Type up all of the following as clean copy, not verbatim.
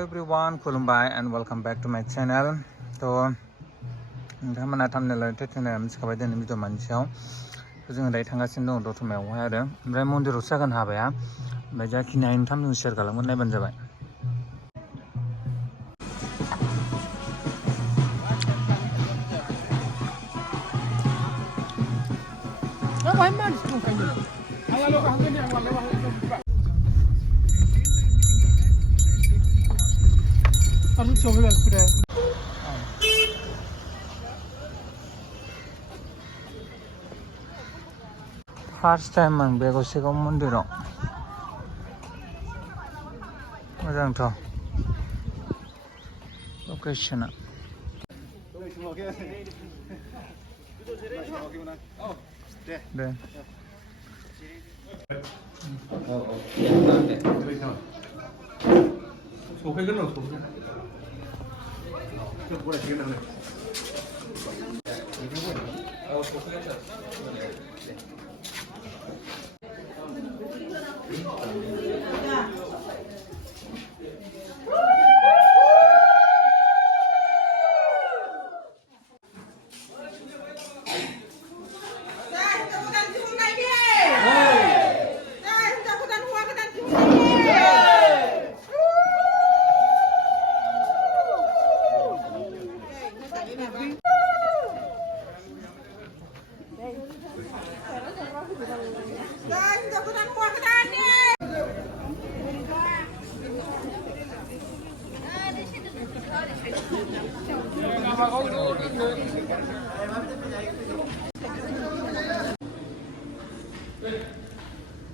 Hello everyone, Khulumbai and welcome back to my channel. So, नोंथांमोना thumbnail title मिथिखाबाय दिनै video मोनसेयाव जोङो दायो थांगासिनो दं दतमायावहाय आरो ओमफ्राय मन्दिराव जागोन हाबाया ओमफ्राय जाखिनि हायो नोंथांमोनजों शेयार खालामगोन नायबानो जाबाय First time आं बे गसाइगाव मन्दिराव मोजांथ' लकेसना दे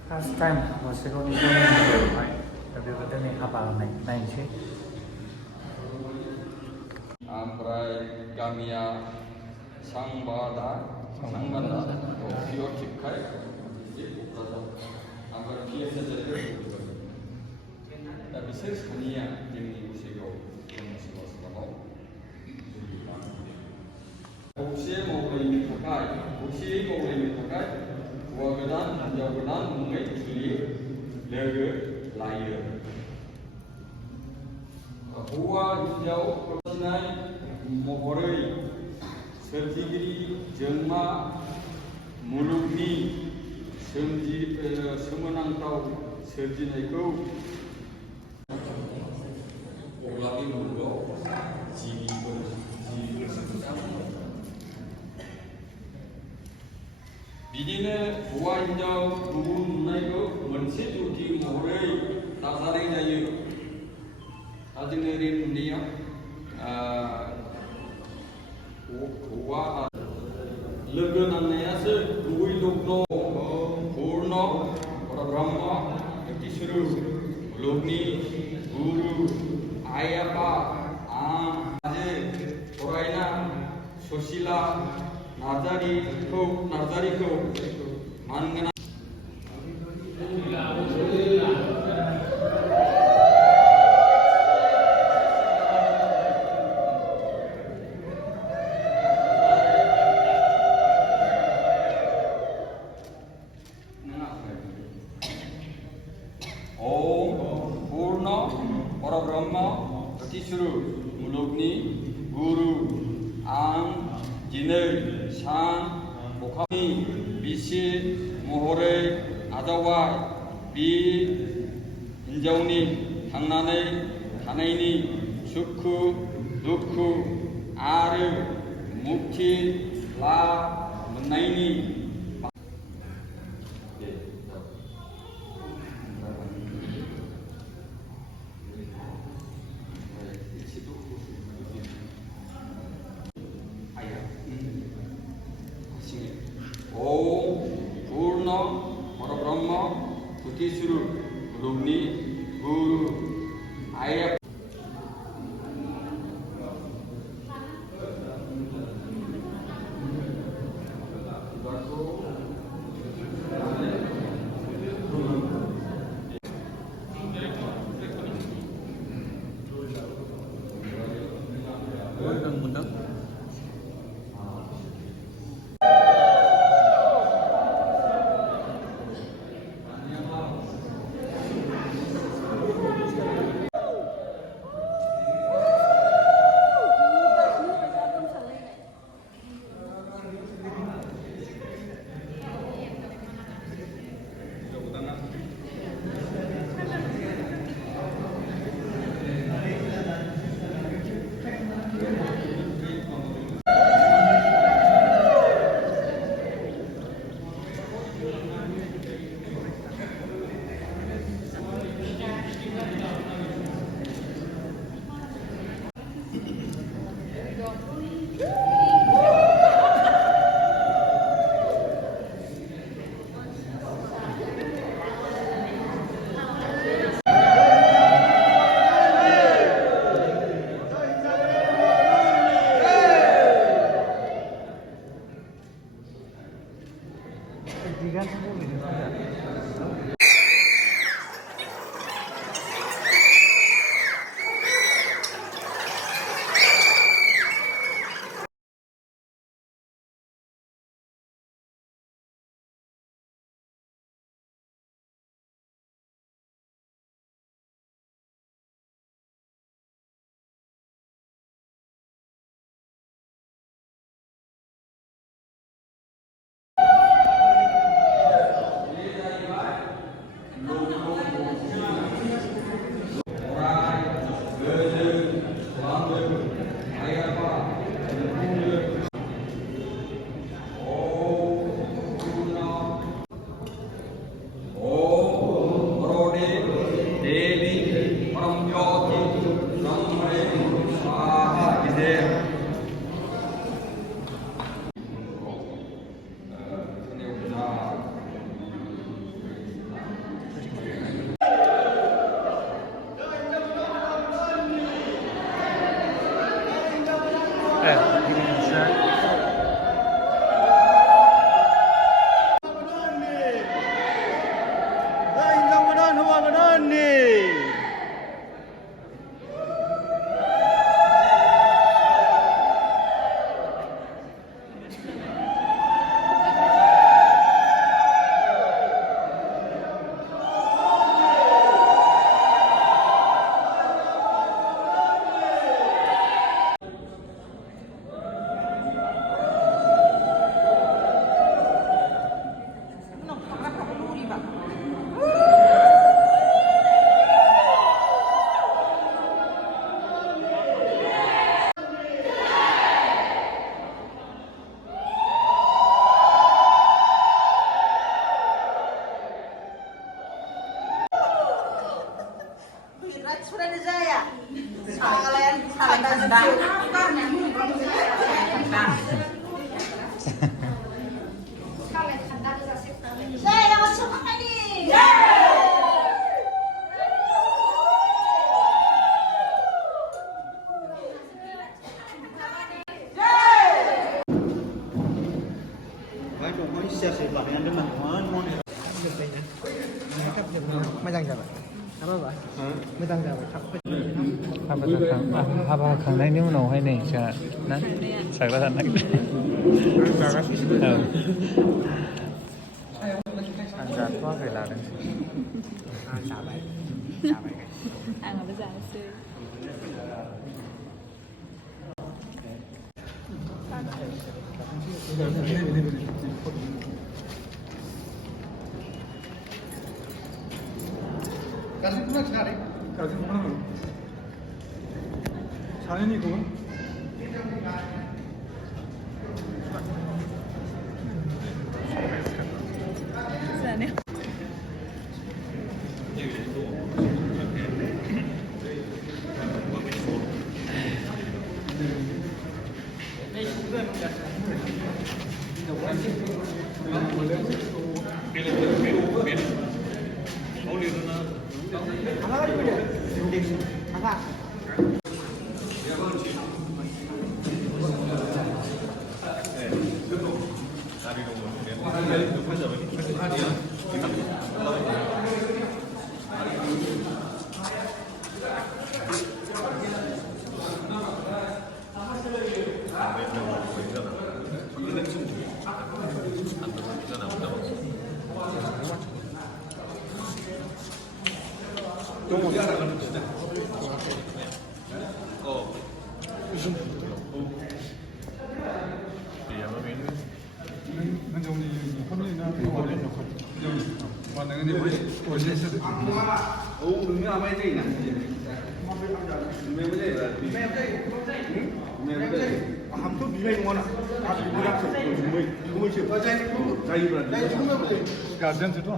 First time गसाइगावनि मन्दिरावहाय दा बेबायदिनो हाबा होनाय नायनोसै ओमफ्राय गामिया सांबादा पियर थिखाय ओमफ्राय पिएसए दा बिसोर सानैया जोंनि गसाइगाव समाजाव खौसेयै मावलायनो थाखाय हौवा गोदान हिनजाव गोदान मुङै जुलि लोगो लायो हौवा हिनजाव फुजिनाय महरै सोरजिगिरि जोंमा मुलुगनि सोमोनांथाव सोरजिनायखौ अब्ला बे मुलुगाव बिदिनो हौवा हिनजाव गुबुन नुनायखौ मोनसे जुथि महरै दाजानाय जायो दा जोङो ओरै नुनायाव हौवा लोगो नांनायासो गुबै लग्न पूर्ण परब्रह्म ईश्वर मुलुगनि गुरु आइ आफा आं फरायना ससिला नार्जारिखौ मानगोनां परब्रह्म ईश्वर मुलुगनि गुरु आं दिनै सान अखानि बिसि महरै आजावबाय बे हिनजावनि थांनानै थानायनि सुखु दुखु आरो मुक्ति मोननायनि पूर्ण परब्रह्म ईश्वर मुलुगनि गुरु आइ 하바 강나이नि उनावहाय नै जोंहा ना जाग्रा जानो नागिरदों आं जाथ'वाखै लादोंसो आंबो जानोसै 가슴구나 잘해. 가슴구나. 잘하니 그건? 잘하네요. 근데 우리 혼리나 어린 역할. 완전히 어제서 오, đừng có làm cái gì này. Mẹ mới đây là mẹ đây. Mẹ đây. Hàm thuốc bí mày ngon à? Hàm thuốc đặc sản của chúng mình. Chúng mình chịu qua chay. Chay là đây chúng mình. 가전 주도.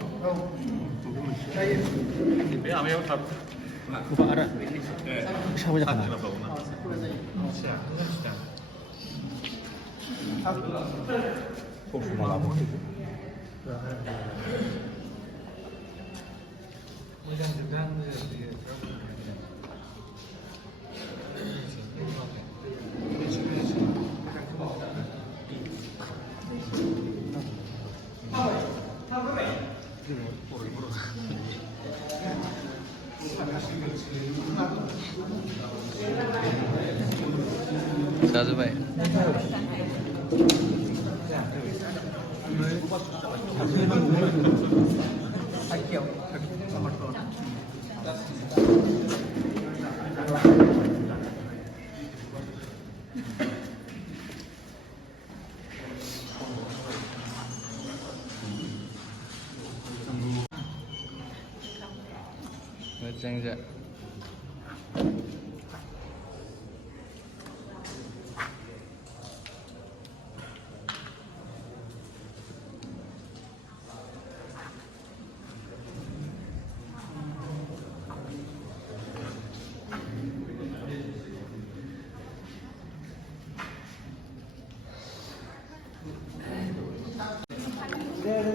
Chay. Bé làm em thật. 그거 알아? 샤워 잠깐 जाजोब्बाय मोजां जा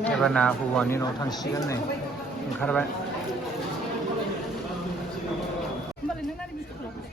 एबार ना हौवानि न'आव थांसिगोन नै ओंखारबाय होमबालाय नों नानि बिदि खालामदो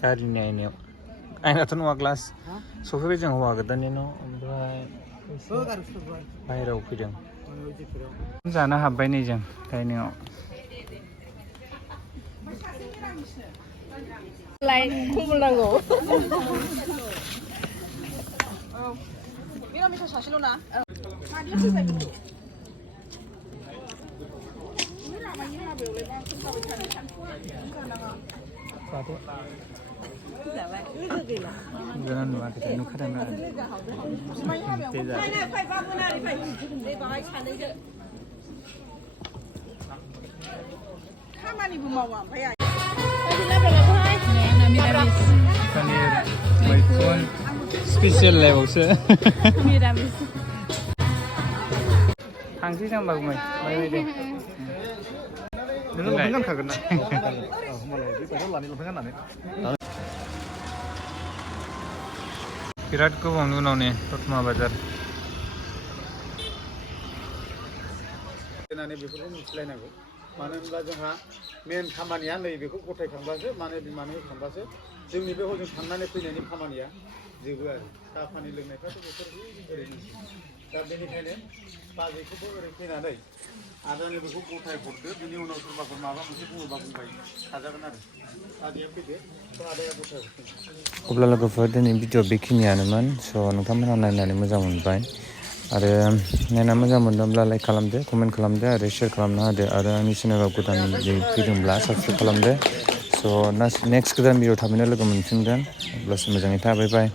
गारिनि आयनायाव आयनाथ' नङा ग्लास सफैबाय जों हौवा गोदाननि न' ओमफ्राय बाहेरायाव फैदों जानो हाबबाय नै जों डाइनिंआव 콩물 나고. 미라미서 사실로나. jangan lupa kita nukaran paneer मैखुन स्पेसियल लायबावसो 미라미스. थांसै जों बागुमै बाय दे नोङो लंपेन्ट गानखागोन ना होमबालाय बे बायदियाव लानि लंपेन्ट गाननानै बिराद गोबावनि उनाव ने दतमा बाजार होनानै बेफोरखौ मिथिलायनांगौ मानो होनब्ला जोंहा मेन खामानिया नै बेखौ गथायखांबासो माने बिमानो होखांबासो जोंनि बे हजों थांनानै फैनायनि खामानिया जोबो आरो साहा पानि लोंनायफ्राथ' बेफोर ओरैनो दा बेनिखायनो बाजैखौबो ओरै फैनानै आदानो बेखौ गथाय हरदो बिनि उनाव सोरबाफोर माबा मोनसे बुङोबा बुंबाय थाजागोन आरो आदैया फैदो थ' आदाया गथाय हरफिन अब्ला लोगोफोर दिनै भिडिअ बेखिनियानोमोन स' नोंथांमोनहा नायनानै मोजां मोनबाय आरो नायना मोजां मोनदोंब्ला लाइक खालामदो कमेन्ट खालामदो आरो शेयार खालामना होदो आरो आंनि चेनेलाव गोदान फैदोंब्ला साबस्क्राइब खालामदो स' नेक्स्ट गोदान भिडिअ थाबैनो लोगो मोनफिनगोन अब्लासिम मोजाङै था बाय बाय